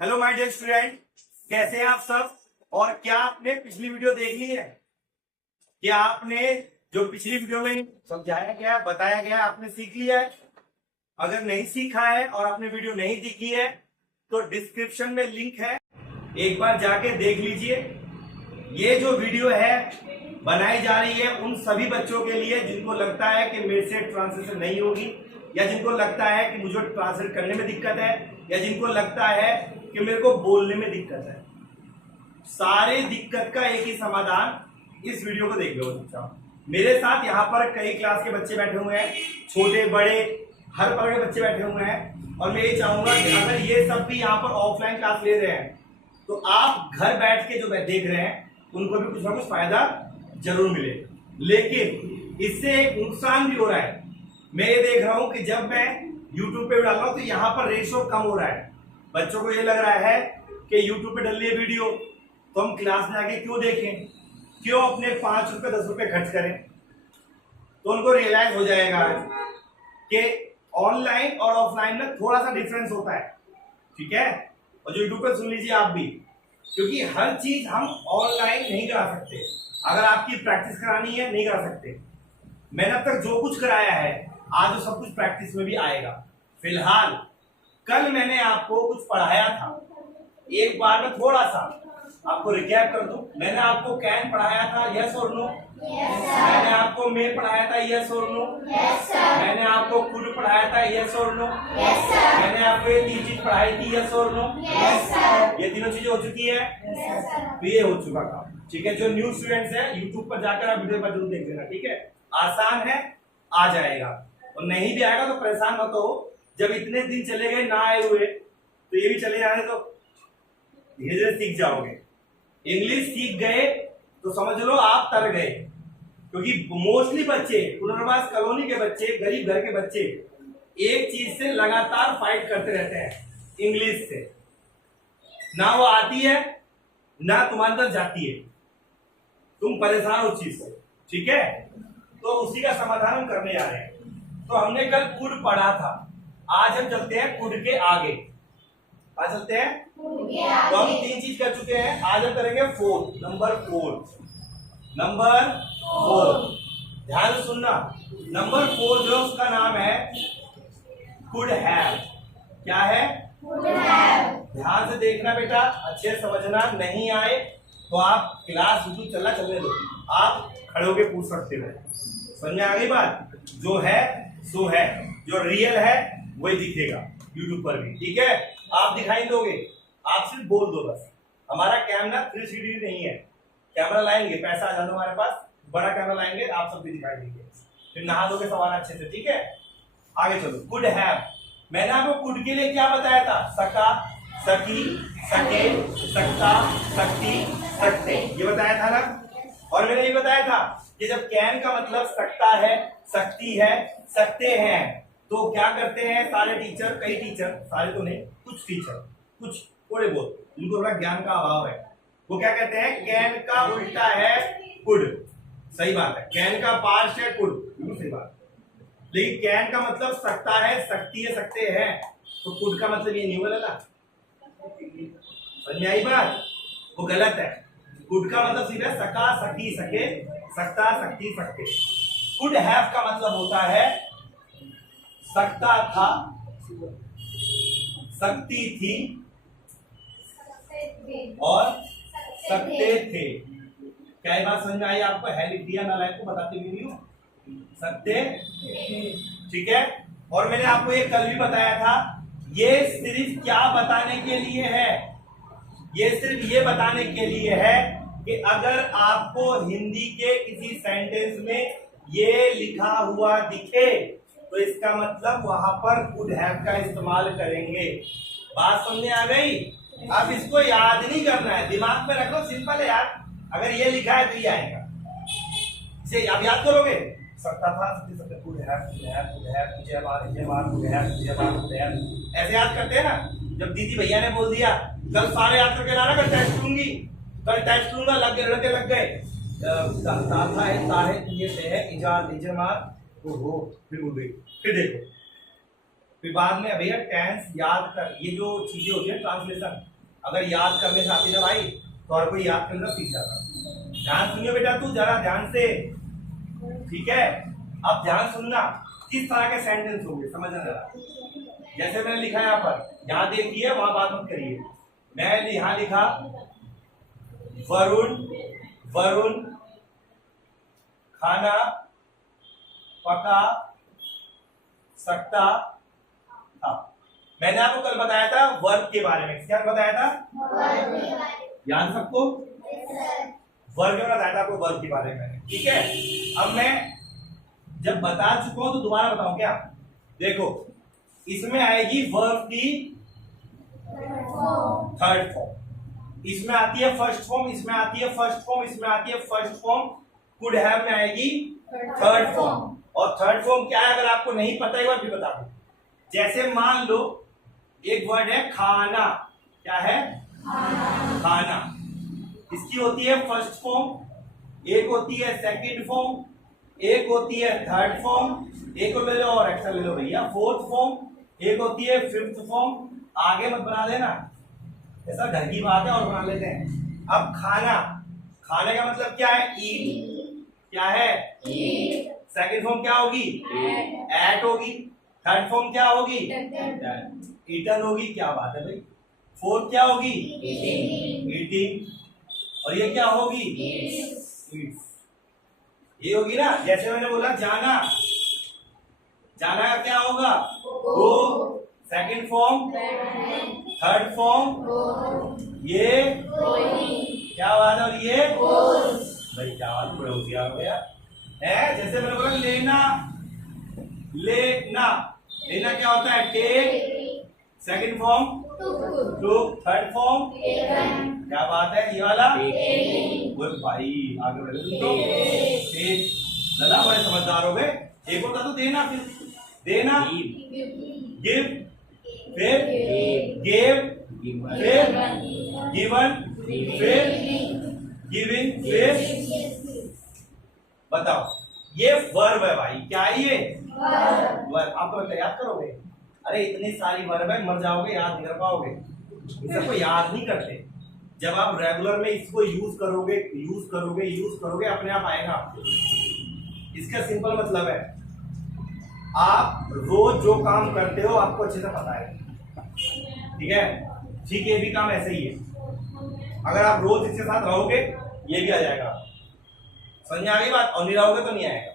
Hello my dear student, कैसे हैं आप सब। और क्या आपने पिछली वीडियो देख ली है? क्या आपने जो पिछली वीडियो में समझाया गया बताया गया आपने सीख लिया है? अगर नहीं सीखा है और आपने वीडियो नहीं देखी है तो डिस्क्रिप्शन में लिंक है, एक बार जाके देख लीजिए। ये जो वीडियो है बनाई जा रही है उन सभी बच्चों के लिए जिनको लगता है कि मेरे से ट्रांसलेशन नहीं होगी, या जिनको लगता है कि मुझे ट्रांसलेट करने में दिक्कत है, या जिनको लगता है कि मेरे को बोलने में दिक्कत है। सारे दिक्कत का एक ही समाधान, इस वीडियो को देख लो। मेरे साथ यहाँ पर कई क्लास के बच्चे बैठे हुए हैं, छोटे बड़े हर प्रकार के बच्चे बैठे हुए हैं, और मैं ये चाहूंगा कि अगर ये सब भी यहाँ पर ऑफलाइन क्लास ले रहे हैं तो आप घर बैठ के जो देख रहे हैं उनको भी कुछ ना कुछ फायदा जरूर मिले। लेकिन इससे एक नुकसान भी हो रहा है। मैं ये देख रहा हूं कि जब मैं YouTube पे डाल रहा हूं तो यहाँ पर रेशो कम हो रहा है। बच्चों को ये लग रहा है कि YouTube पे डल रही है वीडियो तो हम क्लास में आके क्यों देखें, क्यों अपने 5 रुपए 10 रुपए खर्च करें। तो उनको रियलाइज हो जाएगा कि ऑनलाइन और ऑफलाइन में थोड़ा सा डिफरेंस होता है, ठीक है। और जो यूट्यूब पे सुन लीजिए आप भी, क्योंकि हर चीज हम ऑनलाइन नहीं करा सकते। अगर आपकी प्रैक्टिस करानी है नहीं करा सकते। मैंने अब तक जो कुछ कराया है आज वो सब कुछ प्रैक्टिस में भी आएगा। फिलहाल कल मैंने आपको कुछ पढ़ाया था, एक बार में थोड़ा सा आपको रिकैप कर दूं। मैंने आपको कैन पढ़ाया था, यस और नो। मैंने आपको मे पढ़ाया था, यस और नो। मैंने आपको कुड पढ़ाया था, यस और नो। मैंने आपको ये 3 चीज पढ़ाई थी, यस और नो। ये तीनों चीजें हो चुकी है, तो ये हो चुका काम, ठीक है। जो न्यू स्टूडेंट्स है यूट्यूब पर जाकर आप वीडियो पर जरूर देख लेना, ठीक है। आसान है, आ जाएगा, और नहीं भी आएगा तो परेशान मत हो। जब इतने दिन चले गए ना आए हुए तो ये भी चले जाने तो धीरे धीरे सीख जाओगे। इंग्लिश सीख गए तो समझ लो आप तर गए, क्योंकि मोस्टली बच्चे पुनर्वास कॉलोनी के बच्चे, गरीब घर के बच्चे एक चीज से लगातार फाइट करते रहते हैं, इंग्लिश से। ना वो आती है ना तुम्हारे अंदर जाती है, तुम परेशान हो उस चीज से, ठीक है। तो उसी का समाधान हम करने जा रहे हैं। तो हमने कल कुड पढ़ा था, आज हम चलते हैं कुड के आगे। आज चलते हैं, तो हम 3 चीज कर चुके हैं, आज हम करेंगे नंबर 4। ध्यान से सुनना, नंबर 4 जो उसका नाम है कुड हैव। क्या है? ध्यान से देखना बेटा, अच्छे से समझना। नहीं आए तो आप क्लास चलने दो, आप खड़े होके पूछ सकते हो। समझ में आ गई बात? जो है सो है, जो रियल है वही दिखेगा यूट्यूब पर भी, ठीक है। आप दिखाई दोगे, आप सिर्फ बोल दो बस। हमारा कैमरा 360 नहीं है, कैमरा लाएंगे, पैसा आ जाना हमारे पास, बड़ा कैमरा लाएंगे, आप सब भी दिखाई देंगे, फिर नहा दोगे सवाल अच्छे से, ठीक है। आगे चलो, कुड हैव। मैंने आपको कुड के लिए क्या बताया था? सका, सकी, सके, सकता, सकती, सकते, ये बताया था ना। और मैंने ये बताया था कि जब कैन का मतलब सकता है, सकती है, सकते हैं, तो क्या करते हैं सारे टीचर, कई टीचर, सारे तो नहीं, कुछ टीचर, कुछ थोड़े बहुत जिनको थोड़ा ज्ञान का अभाव है, वो क्या कहते हैं, कैन का उल्टा है कुड। सही बात है, कैन का पार्ट है कुड, बिल्कुल सही बात। लेकिन कैन का मतलब सकता है, सकती है, सकते हैं, तो कुड का मतलब ये नहीं बोला ना। समझ में आई बात? वो गलत है। कुड का मतलब सीधा सका, सकी, सके, सकता, सकती, सकते। कुड हैव का मतलब होता है सकता था, सकती थी और सकते थे। क्या ये बात समझ में आई आपको? है लिख दिया, ना लाइक को बताते भी नहीं हूं, सकते, ठीक है। और मैंने आपको ये कल भी बताया था, ये सिर्फ क्या बताने के लिए है? ये सिर्फ ये बताने के लिए है कि अगर आपको हिंदी के किसी सेंटेंस में ये लिखा हुआ दिखे तो इसका मतलब वहां पर कुड हैव का इस्तेमाल करेंगे। बात समझ आ गई? अब इसको याद नहीं करना है, दिमाग में रखो, सिंपल है यार। अगर ये लिखा है तो ये आएगा, इसे आप याद करोगे। सकता था, could have, could have, could have, मुझे बात, मुझे बात, कुड हैव, मुझे बात, कुड हैव, ऐसे याद करते हैं ना। जब दीदी भैया ने बोल दिया कल सारे याद करके लाना, कल टेस्ट लूंगी, कल टेस्ट लूंगा, लग गए ये से है इजार, इजमार, फिर बोल गई, फिर देखो, फिर बाद में भैया टेंस याद कर, ये जो चीजें होती है ट्रांसलेशन, अगर याद करने से आती ना भाई तो हर कोई याद करना सीख जाता। ध्यान सुनिए बेटा, तू जरा ध्यान से, ठीक है। अब ध्यान सुनना, किस तरह के सेंटेंस होंगे समझना जरा। जैसे मैंने लिखा यहाँ पर, यहाँ देखिए वहां बात मत करिए। मैं यहाँ लिखा वरुण वरुण खाना पका सकता था। मैंने आपको कल बताया था वर्ब के बारे में। क्या बताया था? याद सबको? वर्ब में बताया था आपको, वर्ब के बारे में, ठीक है। अब मैं जब बता चुका हूं तो दोबारा बताऊं क्या? देखो, इसमें आएगी वर्ब की थर्ड फॉर्म, इसमें आती है फर्स्ट फॉर्म, इसमें आती है फर्स्ट फॉर्म, इसमें आती है फर्स्ट फॉर्म, कुड हैव में आएगी थर्ड फॉर्म। और थर्ड फॉर्म क्या है अगर आपको नहीं पता है भी बता दो। जैसे मान लो एक वर्ड है खाना, क्या है? खाना। इसकी होती है फर्स्ट फॉर्म, एक होती है सेकंड फॉर्म, एक होती है थर्ड फॉर्म, एक ले लो और एक्स्ट्रा ले लो भैया फोर्थ फॉर्म, एक होती है फिफ्थ फॉर्म। आगे मत बना लेना, ऐसा घर की बात है और बना लेते हैं। अब खाना, खाने का मतलब क्या है? ईट, क्या है? ईट। सेकंड फॉर्म क्या होगी? एट होगी। थर्ड फॉर्म क्या होगी? ईटन होगी। क्या बात है भाई। फोर्थ क्या होगी? ईटिंग। और ये क्या होगी? ईट्स। ये होगी ना। जैसे मैंने बोला जाना, जाना का क्या होगा? गो। सेकंड फॉर्म, थर्ड फॉर्म, ये क्या बात है? और ये भाई क्या बात, बड़े होशियार हो गया है। जैसे मैंने बोला लेना, लेना, लेना क्या होता है? टेक। सेकंड फॉर्म टुक, थर्ड फॉर्म क्या बात है? ये वाला वो भाई आगे बढ़े तो टेक। लला बड़े समझदार हो गए। एक होता तो देना, फिर देना, गिव, फिर गिव, फिर गिवन, फिर गिविंग, फिर बताओ। ये वर्ब है भाई। क्या है ये? वर्ब। आप तो याद करोगे? अरे इतनी सारी वर्ब है, मर जाओगे, याद नहीं कर पाओगे। इन सबको याद नहीं करते। जब आप रेगुलर में इसको यूज करोगे, यूज करोगे, यूज करोगे, अपने आप आएगा आपको। इसका सिंपल मतलब है, आप रोज जो काम करते हो आपको अच्छे से पता है, ठीक है। ठीक है, ये भी काम ऐसे ही है। अगर आप रोज इसके साथ रहोगे ये भी आ जाएगा। समझ आ गई बात? और नहीं रहोगे तो नहीं आएगा।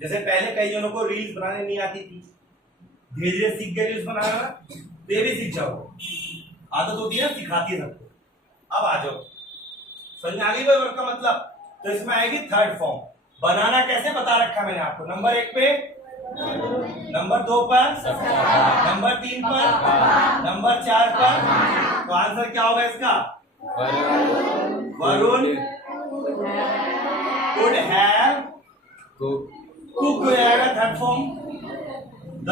जैसे पहले कई जनों को रील्स बनाने नहीं आती थी, धीरे धीरे सीख गए रील्स बनाना, तो ये भी सीख जाओ। आदत होती है ना, सिखाती है सबको। अब आ जाओ, समझ आ गई वर्ब का मतलब? तो इसमें आएगी थर्ड फॉर्म। बनाना कैसे बता रखा मैंने आपको, नंबर 1 पे, नंबर 2 पर, नंबर 3 पर, नंबर 4 पर। तो आंसर क्या होगा इसका? वरुण could have cooked हो जाएगा थर्ड फॉर्म। द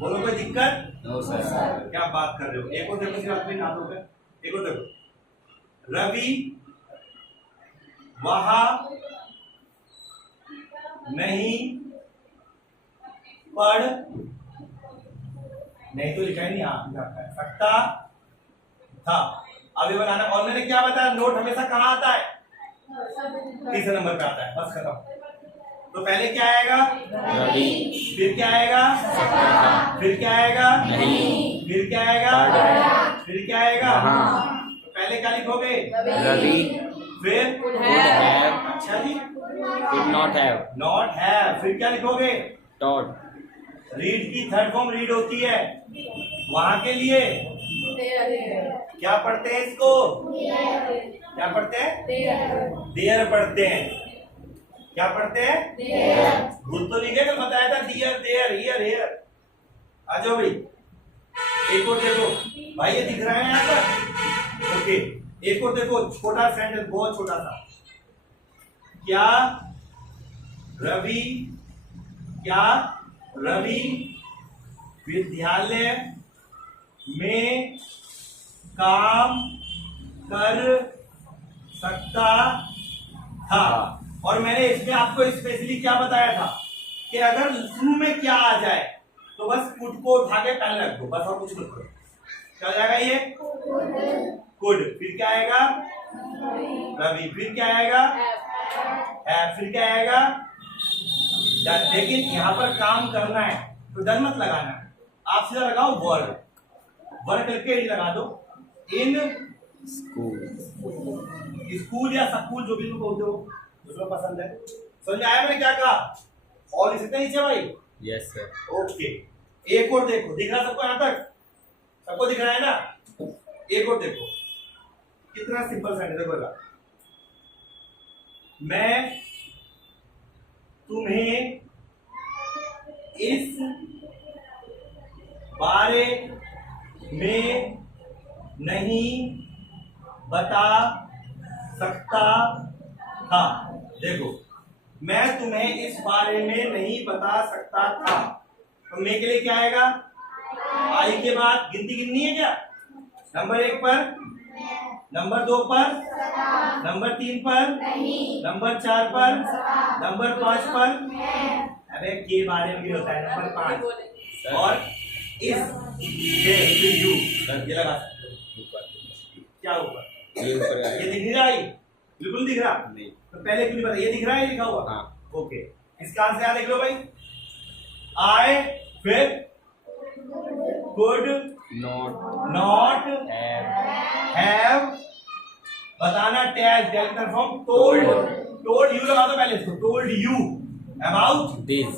बोलो कोई दिक्कत? No sir. क्या बात कर रहे हो? एक और देखो, सिर्फ अपने नातों पे एक और देखो। रवि वहां नहीं पढ़, नहीं तो लिखा ही नहीं, हाँ सकता था। अभी बनाना। और मैंने क्या बताया, नोट हमेशा कहाँ आता है? तीसरे नंबर पे आता है। बस खत्म। तो पहले क्या आएगा? रवि। फिर क्या आएगा? फिर क्या आएगा? नहीं। फिर क्या आएगा? फिर क्या आएगा? तो पहले क्या लिखोगे? रवि। फिर कुड हैव। अच्छा जी, कुड नॉट हैव। नॉट है। फिर क्या लिखोगे? डॉट। रीड की थर्ड फॉर्म रीड होती है। वहां के लिए क्या पढ़ते हैं इसको? क्या पढ़ते हैं? देयर पढ़ते हैं। क्या पढ़ते हैं? भूल तो नहीं गए? कल बताया था डियर, देयर, हियर, हियर। आ जाओ भाई। एक और देखो भाई, ये दिख रहा है यहाँ पर? ओके, एक और देखो, छोटा सेंटेंस, बहुत छोटा सा। क्या रवि, क्या रवि विद्यालय में काम कर सकता था? और मैंने इसमें आपको स्पेशली क्या बताया था? कि अगर शुरू में क्या आ जाए तो बस कुड को उठा के पहले रख दो, बस और कुछ मत करो। क्या हो जाएगा ये? कुड। फिर क्या आएगा? रवि। फिर क्या आएगा? है। फिर क्या आएगा? लेकिन यहाँ पर काम करना है तो डर मत लगाना है, आप सीधा लगाओ वर्ड। वर्ड करके ही लगा दो। इन School. स्कूल या स्कूल जो भी तुम बोलते हो, जो पसंद है। समझ में आया मैंने क्या कहा? और इससे नीचे भाई। Yes, sir. ओके। एक और देखो, दिख रहा सबको? यहां तक सबको दिख रहा है ना? एक और देखो, कितना सिंपल सेंटेंस बोला। मैं तुम्हें इस बारे में नहीं बता सकता था। देखो, मैं तुम्हें इस बारे में नहीं बता सकता था, तो मैं के लिए क्या आएगा? आई के बाद गिनती गिननी है क्या? नंबर 1 पर, नंबर 2 पर, नंबर 3 पर, नंबर 4 पर, नंबर 5 पर। अबे के बारे में भी होता है नंबर 5। और इस यू ये लगा सकते हो। क्या ऊपर? ये दिख रहा है? बिल्कुल दिख रहा नहीं। तो पहले क्यों नहीं पता? ये दिख रहा है लिखा हुआ? हाँ। ओके, इसका आंसर क्या देख लो भाई। आई फिर कुड नॉट हैव, बताना tag confirm told. Told you लगा दो पहले इसको। Told you about This.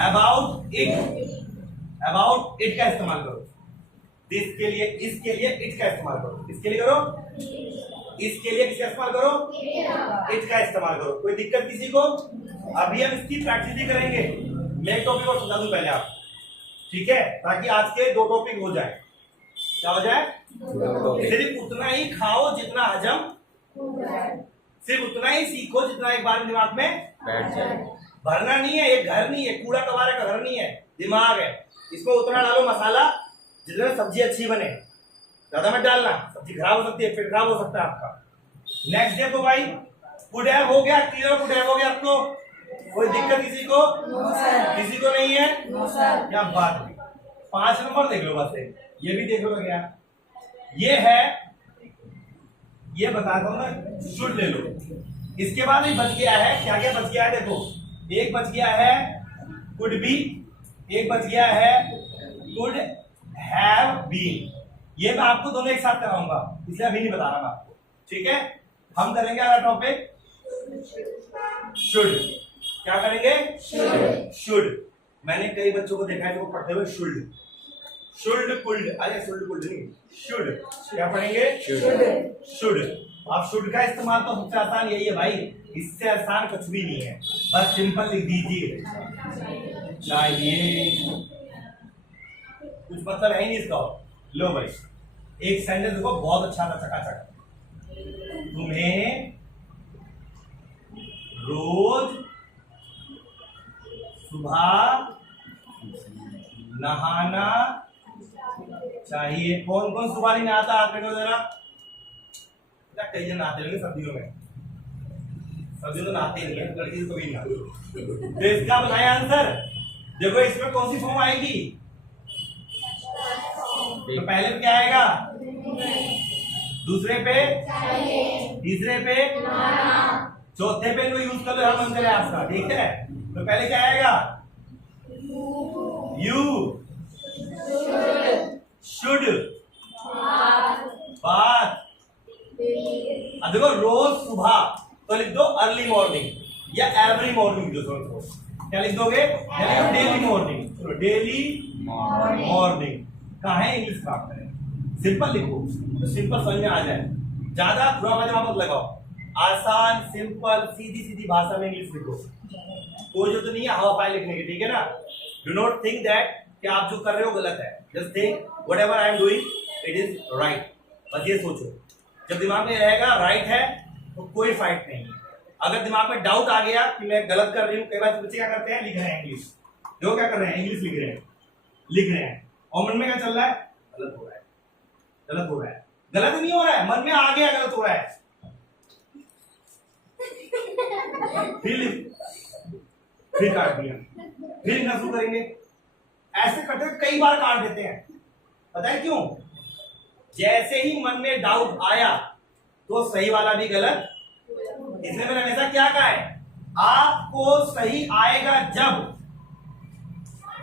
About it. About it का इस्तेमाल करो। दिस के लिए, इसके लिए इट का इस्तेमाल करो। इसके लिए करो, इसके लिए किसका इस्तेमाल करो? इट का इस्तेमाल करो। कोई दिक्कत किसी को? अभी हम इसकी प्रैक्टिस भी करेंगे। मैं एक टॉपिक और समझा दूं पहले आप, ठीक है? ताकि आज के 2 टॉपिक हो जाए। क्या हो जाए? सिर्फ उतना ही खाओ जितना हजम, सिर्फ उतना ही सीखो जितना एक बार दिमाग में बैठ जाए। भरना नहीं है। ये घर नहीं है, कूड़ा कबारे का घर नहीं है, दिमाग है। इसमें उतना डालो मसाला जितना सब्जी अच्छी बने, ज्यादा मत डालना, सब्जी खराब हो सकती है, फिर खराब हो सकता है आपका। नेक्स्ट देखो भाई, कुड हैव हो गया, क्लियर? कुड हैव हो गया आपको? कोई दिक्कत किसी को? किसी को नहीं है? क्या बात है। 5 नंबर देख लो बस। ये भी देख लो क्या ये है, ये बताता हूं ना। शुड ले लो। इसके बाद ही बच गया है, क्या क्या बच गया है देखो। एक बच गया है कुड बी, एक बच गया है कुड हैव बीन। ये मैं आपको दोनों एक साथ कराऊंगा, इसलिए अभी नहीं बता रहा मैं आपको, ठीक है? हम करेंगे अगला टॉपिक शुड। क्या करेंगे? शुड। मैंने कई बच्चों को देखा है जो पढ़ते हुए शुड, शुड कुल्ड, अरे शुड कुल्ड नहीं, शुड। क्या पढ़ेंगे? शुड। आप शुड का इस्तेमाल तो सबसे आसान यही है भाई, इससे आसान कुछ भी नहीं है। बस सिंपल लिख दीजिए चाहिए, कुछ मतलब है ही नहीं इसका। लो भाई, एक सेंटेंस देखो, बहुत अच्छा था, चकाचक। तुम्हें रोज सुबह नहाना चाहिए। कौन कौन सुबह नहीं नहाता? हाथ में जरा। कई जन नहाते होंगे सर्दियों में, सर्दियों तो नहाते ही नहीं है, लड़की तो कभी नहीं। तो इसका बनाया आंसर। देखो इसमें कौन सी फॉर्म आएगी? तो पहले पे क्या आएगा? दूसरे पे, तीसरे पे, चौथे पे इनको यूज कर लो, हर मन करे आपका, ठीक है? तो पहले क्या आएगा? यू शुड बात। अब देखो रोज सुबह तो लिख दो अर्ली मॉर्निंग या एवरी मॉर्निंग। जो क्या लिख दोगे? Daily morning. चलो डेली मॉर्निंग। कहाँ है इंग्लिश का? सिंपल लिखो तो सिंपल समझ में आ जाए। ज्यादा खुरा दिमाग मत लगाओ, आसान सिंपल सीधी सीधी भाषा में इंग्लिश लिखो। कोई जो तो नहीं है हवा पाए लिखने की, ठीक है ना? डू नॉट थिंक दैट कि आप जो कर रहे हो गलत है। Just think whatever I am doing it is right. बस ये सोचो, जब दिमाग में रहेगा राइट है तो कोई फाइट नहीं है। अगर दिमाग में डाउट आ गया कि मैं गलत कर रही हूँ, कई बार बच्चे क्या करते हैं? लिख रहे हैं इंग्लिश। देखो क्या कर रहे हैं? इंग्लिश लिख रहे हैं और मन में क्या चल रहा है? गलत हो रहा है, गलत हो रहा है। गलत नहीं हो रहा है, मन में आ गया गलत हो रहा है। फिर फिर काट दिया, फिर लिखना शुरू करेंगे। ऐसे करते कई बार काट देते हैं। पता है क्यों? जैसे ही मन में डाउट आया तो सही वाला भी गलत, इसलिए मैंने हमेशा क्या कहा है, आपको सही आएगा जब,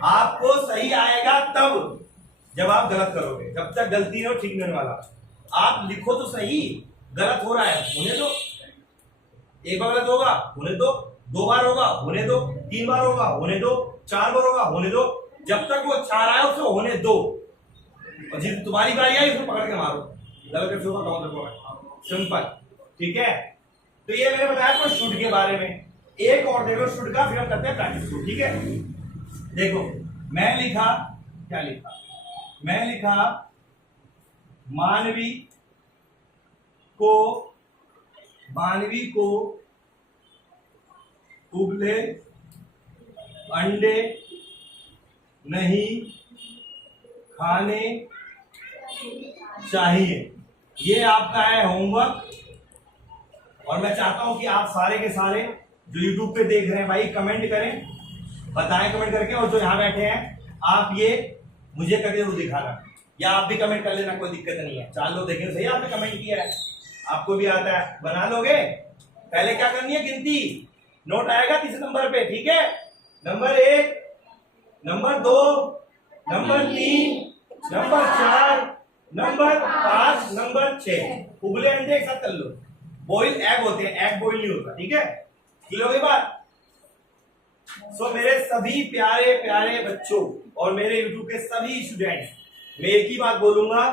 आपको सही आएगा तब जब आप गलत करोगे। जब तक गलती है वो ठीक नहीं होने वाला। आप लिखो तो सही, गलत हो रहा है होने दो, एक बार गलत होगा होने दो, 2 बार होगा होने दो, 3 बार होगा होने दो, 4 बार होगा होने दो, जब तक वो 4 आया उसे होने दो। और जिस तुम्हारी बारी आई उसको पकड़ के मारो, गलत कैसे होगा काउंटर करो, सिंपल। ठीक है, तो ये मैंने बताया आपको शुड के बारे में। एक और देखो शुड का, फिर हम करते हैं प्रैक्टिस को। ठीक है, देखो मैं लिखा, क्या लिखा, मैं लिखा मानवी को उबले अंडे नहीं खाने चाहिए। ये आपका है होमवर्क, और मैं चाहता हूं कि आप सारे के सारे जो YouTube पे देख रहे हैं भाई कमेंट करें, बताएं कमेंट करके, और जो यहां बैठे हैं आप ये मुझे करके जरूर दिखाना, या आप भी कमेंट कर लेना, कोई दिक्कत नहीं है। 4 लोग देखें सही, आपने कमेंट किया है, आपको भी आता है, बना लोगे। पहले क्या करनी है, गिनती, नोट आएगा 3 नंबर पे। ठीक है, number 1, number 2, number 3, number 4, number 5, number 6। उबले अंडे एक साथ कर लो, बॉइल एग होते हैं, एग बॉइल नहीं होता। ठीक है, क्लियर हो गई बात? सो मेरे सभी प्यारे प्यारे बच्चों और मेरे YouTube के सभी स्टूडेंट्स, मैं एक ही बात बोलूंगा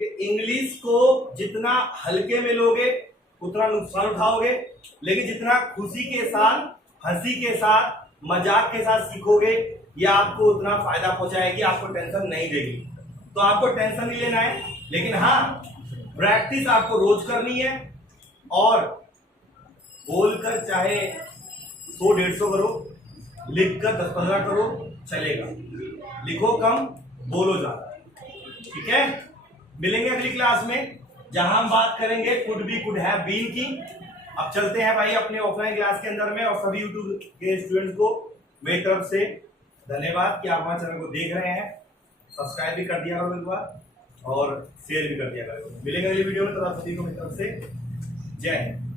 कि इंग्लिश को जितना हल्के में लोगे उतना नुकसान उठाओगे, लेकिन जितना खुशी के साथ, हंसी के साथ, मजाक के साथ सीखोगे ये आपको उतना फायदा पहुंचाएगी, आपको टेंशन नहीं देगी। तो आपको टेंशन नहीं लेना है, लेकिन हाँ प्रैक्टिस आपको रोज करनी है, और बोलकर चाहे 100-150 करो, लिखकर 10-15 करो, चलेगा। लिखो कम, बोलो ज्यादा। ठीक है, मिलेंगे अगली क्लास में जहां हम बात करेंगे could be could have been की। अब चलते हैं भाई अपने ऑफलाइन क्लास के अंदर में, और सभी यूट्यूब के स्टूडेंट्स को मेरी तरफ से धन्यवाद कि आप हमारे चैनल को देख रहे हैं। सब्सक्राइब भी कर दिया करो एक बार, और शेयर भी कर दिया करो। मिलेंगे अगली वीडियो में, तो आप सभी को मेरी तरफ से जय हिंद।